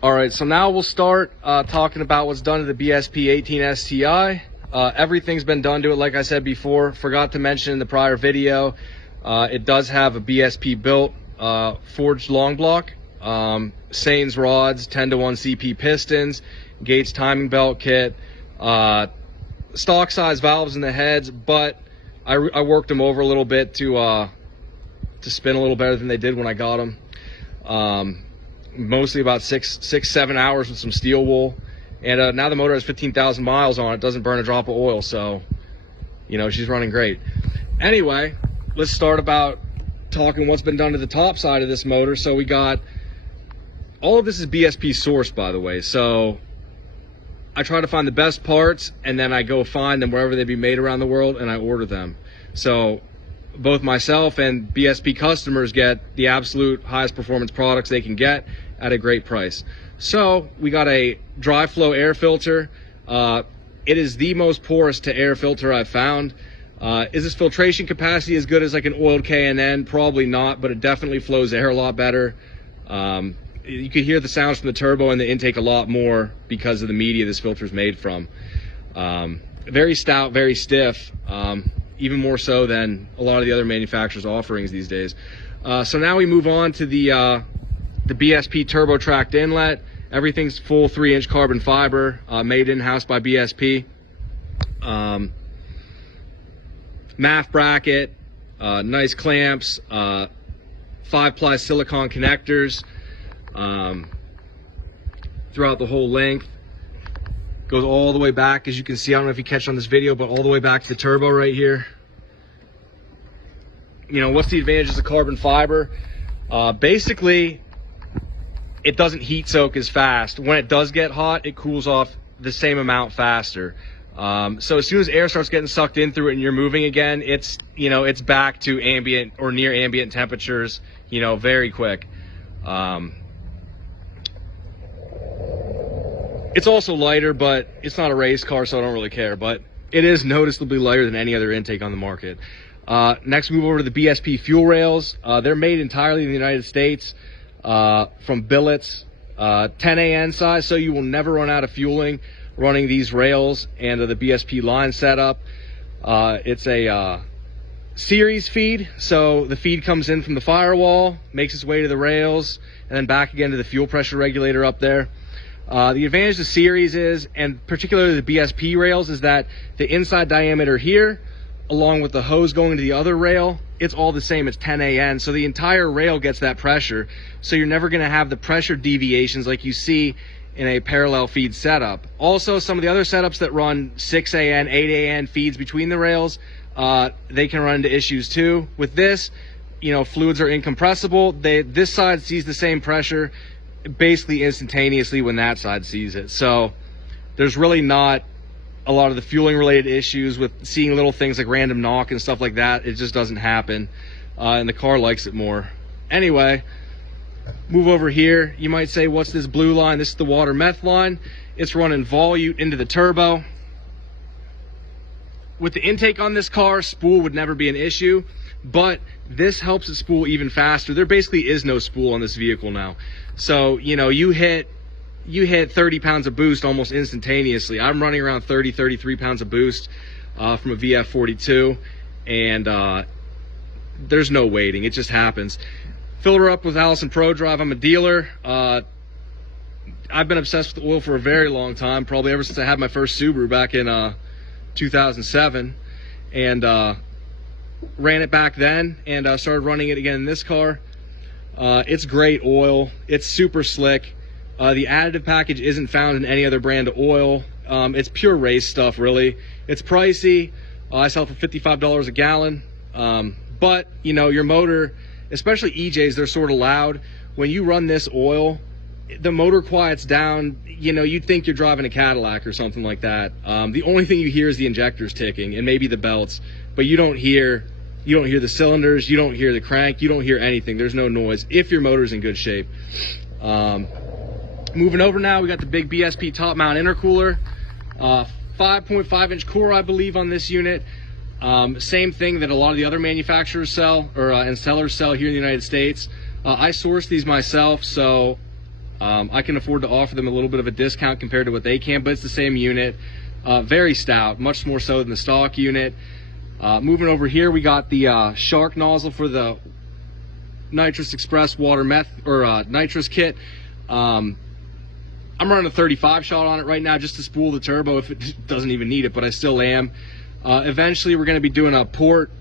All right, so now we'll start talking about what's done to the BSP 18 Sti. Everything's been done to it, like I said before. Forgot to mention in the prior video, it does have a BSP built forged long block, Sains rods, 10-to-1 CP pistons, Gates timing belt kit, stock size valves in the heads, but I worked them over a little bit to spin a little better than they did when I got them. Mostly about 6-7 hours with some steel wool, and now the motor has 15,000 miles on it. Doesn't burn a drop of oil, so you know she's running great. Anyway, let's start about talking what's been done to the top side of this motor. So we got all of this is BSP sourced, by the way, so I try to find the best parts and then I go find them wherever they be made around the world and I order them. So both myself and BSP customers get the absolute highest performance products they can get at a great price. So we got a dry flow air filter. It is the most porous to air filter I've found. Is this filtration capacity as good as like an oiled K&N? Probably not, but it definitely flows air a lot better. You can hear the sounds from the turbo and the intake a lot more because of the media this filter is made from. Very stout, very stiff. Even more so than a lot of the other manufacturers' offerings these days. So now we move on to the BSP Turbo Tract inlet. Everything's full 3-inch carbon fiber, made in-house by BSP. MAF bracket, nice clamps, 5-ply silicone connectors throughout the whole length. Goes all the way back, as you can see. I don't know if you catch on this video, but all the way back to the turbo right here. You know, what's the advantages of carbon fiber? Basically, it doesn't heat soak as fast. When it does get hot, it cools off the same amount faster. So as soon as air starts getting sucked in through it and you're moving again, it's, you know, it's back to ambient or near ambient temperatures, you know, very quick. It's also lighter, but it's not a race car, so I don't really care. But it is noticeably lighter than any other intake on the market. Next, move over to the BSP Fuel Rails. They're made entirely in the United States from billets, 10 AN size, so you will never run out of fueling running these rails and the BSP line setup. It's a series feed, so the feed comes in from the firewall, makes its way to the rails, and then back again to the fuel pressure regulator up there. The advantage of series is, and particularly the BSP rails, is that the inside diameter here, along with the hose going to the other rail, it's all the same. It's 10 AN, so the entire rail gets that pressure. So you're never going to have the pressure deviations like you see in a parallel feed setup. Also, some of the other setups that run 6 AN, 8 AN feeds between the rails, they can run into issues too. With this, you know, fluids are incompressible. This side sees the same pressure basically instantaneously when that side sees it. So there's really not a lot of the fueling related issues with seeing little things like random knock and stuff like that. It just doesn't happen, and the car likes it more. Anyway, move over here. You might say, what's this blue line? This is the water meth line. It's running volute into the turbo. With the intake on this car, spool would never be an issue, but this helps it spool even faster. There basically is no spool on this vehicle now. So, you know, you hit 30 pounds of boost almost instantaneously. I'm running around 33 pounds of boost from a VF42, and there's no waiting. It just happens. Filled her up with Alisyn Prodrive. I'm a dealer. I've been obsessed with oil for a very long time, probably ever since I had my first Subaru back in 2007, and ran it back then, and started running it again in this car. It's great oil. It's super slick. The additive package isn't found in any other brand of oil. It's pure race stuff, really. It's pricey. I sell it for $55 a gallon. But, you know, your motor, especially EJs, they're sort of loud. When you run this oil, the motor quiets down. You know, you'd think you're driving a Cadillac or something like that. The only thing you hear is the injectors ticking and maybe the belts, but you don't hear the cylinders, you don't hear the crank, you don't hear anything. There's no noise if your motor's in good shape. Moving over now, we got the big BSP top mount intercooler, 5.5 inch core, I believe, on this unit. Same thing that a lot of the other manufacturers sell, or and sellers sell here in the United States. I source these myself, so I can afford to offer them a little bit of a discount compared to what they can, but it's the same unit. Very stout, much more so than the stock unit. Moving over here, we got the shark nozzle for the Nitrous Express water meth or Nitrous Kit. I'm running a 35 shot on it right now just to spool the turbo if it doesn't even need it, but I still am. Eventually, we're going to be doing a port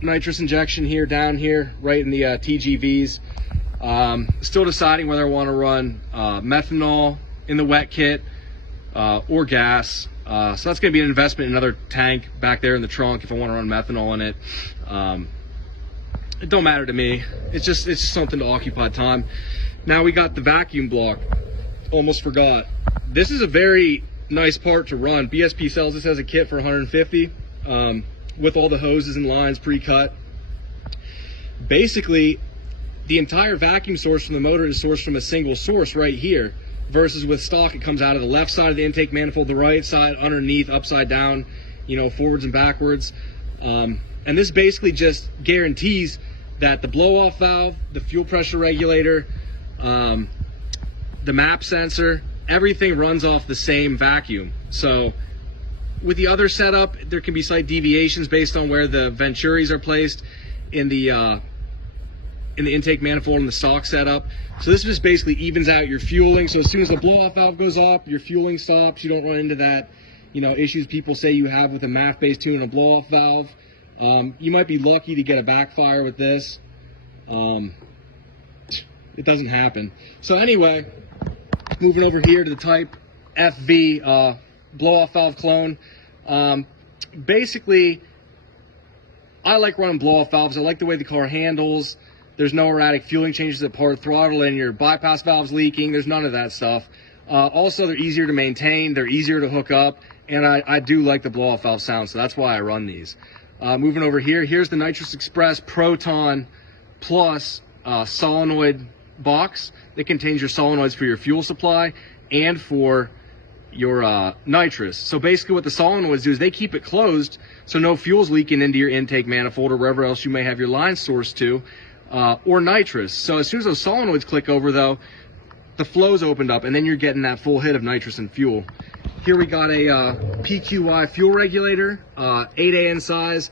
nitrous injection here, down here, right in the TGVs. Still deciding whether I want to run methanol in the wet kit or gas. So that's going to be an investment in another tank back there in the trunk if I want to run methanol in it. It don't matter to me. It's just something to occupy time. Now we got the vacuum block. Almost forgot. This is a very nice part to run. BSP sells this as a kit for $150 with all the hoses and lines pre-cut. Basically, the entire vacuum source from the motor is sourced from a single source right here, versus with stock it comes out of the left side of the intake manifold, the right side, underneath, upside down, you know, forwards and backwards. And this basically just guarantees that the blow-off valve, the fuel pressure regulator, the map sensor, everything runs off the same vacuum. So with the other setup, there can be slight deviations based on where the venturis are placed in the intake manifold and the stock setup. So this just basically evens out your fueling. So as soon as the blow-off valve goes off, your fueling stops. You don't run into that, you know, issues people say you have with a MAF-based tune and a blow-off valve. You might be lucky to get a backfire with this. It doesn't happen. So anyway, moving over here to the Type FV blow-off valve clone. Basically, I like running blow-off valves. I like the way the car handles. There's no erratic fueling changes at part throttle and your bypass valves leaking. There's none of that stuff. Also, they're easier to maintain. They're easier to hook up. And I do like the blow-off valve sound, so that's why I run these. Moving over here, here's the Nitrous Express Proton Plus solenoid box that contains your solenoids for your fuel supply and for your nitrous. So basically what the solenoids do is they keep it closed so no fuel's leaking into your intake manifold or wherever else you may have your line sourced to, or nitrous. So as soon as those solenoids click over though, the flow's opened up and then you're getting that full hit of nitrous and fuel. Here we got a Pqi Fuel Regulator, 8A in size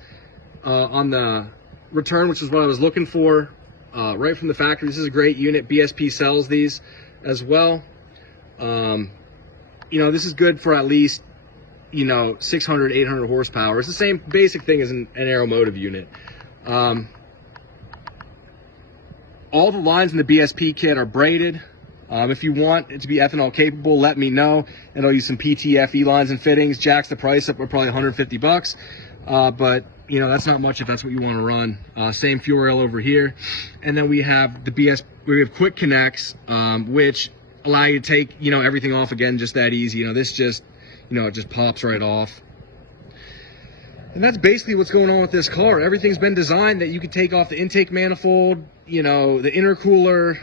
on the return, which is what I was looking for right from the factory. This is a great unit. BSP sells these as well. You know, this is good for at least, you know, 600, 800 horsepower. It's the same basic thing as an aeromotive unit. All the lines in the BSP kit are braided. If you want it to be ethanol capable, let me know, and I'll use some PTFE lines and fittings. Jacks the price up, we're probably 150 bucks. But you know, that's not much if that's what you want to run. Same fuel rail over here. And then we have the we have quick connects, which allow you to take, you know, everything off again just that easy. You know, this just, you know, it just pops right off. And that's basically what's going on with this car. Everything's been designed that you can take off the intake manifold, you know, the intercooler,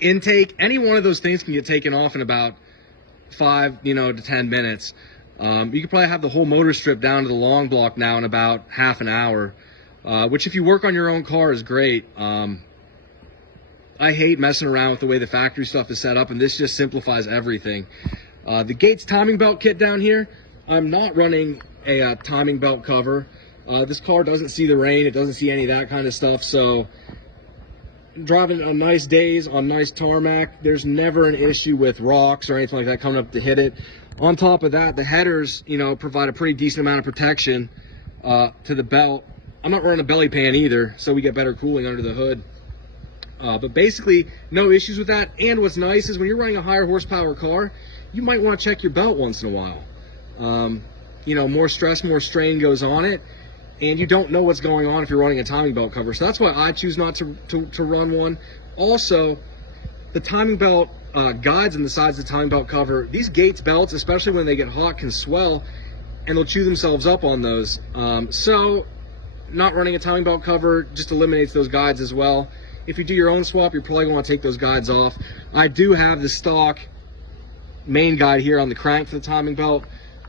intake. Any one of those things can get taken off in about 5, you know, to 10 minutes. You could probably have the whole motor strip down to the long block now in about half an hour, which if you work on your own car is great. I hate messing around with the way the factory stuff is set up, and this just simplifies everything. The Gates timing belt kit down here, I'm not running a timing belt cover. This car doesn't see the rain, it doesn't see any of that kind of stuff, so driving on nice days on nice tarmac, there's never an issue with rocks or anything like that coming up to hit it. On top of that, the headers, you know, provide a pretty decent amount of protection to the belt. I'm not running a belly pan either, so we get better cooling under the hood. But basically, no issues with that. And what's nice is when you're running a higher horsepower car, you might want to check your belt once in a while. You know, more stress, more strain goes on it, and you don't know what's going on if you're running a timing belt cover. So that's why I choose not to run one. Also, the timing belt guides on the sides of the timing belt cover, these Gates belts, especially when they get hot, can swell, and they'll chew themselves up on those. So not running a timing belt cover just eliminates those guides as well. If you do your own swap, you're probably going to take those guides off. I do have the stock main guide here on the crank for the timing belt,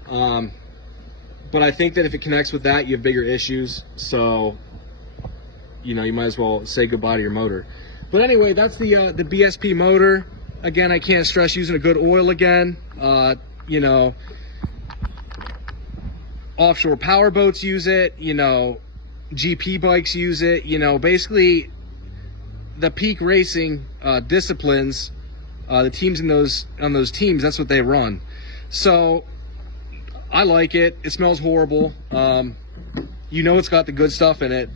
but I think that if it connects with that, you have bigger issues. So, you know, you might as well say goodbye to your motor. But anyway, that's the BSP motor. Again, I can't stress using a good oil again. You know, offshore power boats use it, you know, GP bikes use it, you know, basically the peak racing disciplines, the teams on those teams, that's what they run. So I like it. It smells horrible. You know, it's got the good stuff in it.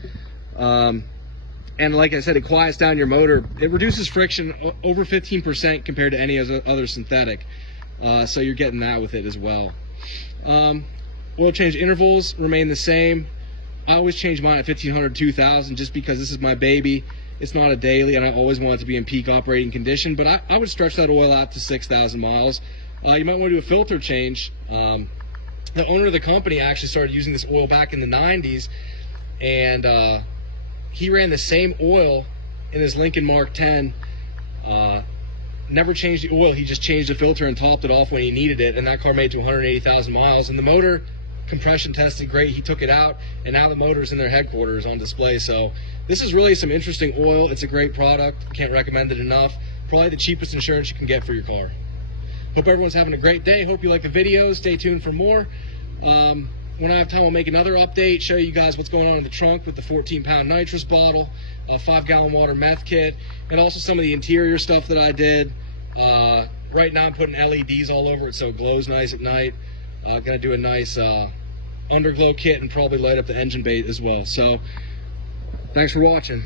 And like I said, it quiets down your motor. It reduces friction over 15% compared to any other synthetic. So you're getting that with it as well. Oil change intervals remain the same. I always change mine at 1500, 2000 just because this is my baby. It's not a daily and I always want it to be in peak operating condition, but I would stretch that oil out to 6,000 miles. You might want to do a filter change. The owner of the company actually started using this oil back in the 90s, and he ran the same oil in his Lincoln Mark 10. Never changed the oil, he just changed the filter and topped it off when he needed it, and that car made it to 180,000 miles. And the motor compression tested great. He took it out, and now the motor's in their headquarters on display. So this is really some interesting oil. It's a great product. Can't recommend it enough. Probably the cheapest insurance you can get for your car. Hope everyone's having a great day. Hope you like the videos. Stay tuned for more. When I have time, I'll make another update, show you guys what's going on in the trunk with the 14-pound nitrous bottle, 5-gallon water meth kit, and also some of the interior stuff that I did. Right now I'm putting LEDs all over it so it glows nice at night. Gonna do a nice underglow kit and probably light up the engine bay as well. So thanks for watching.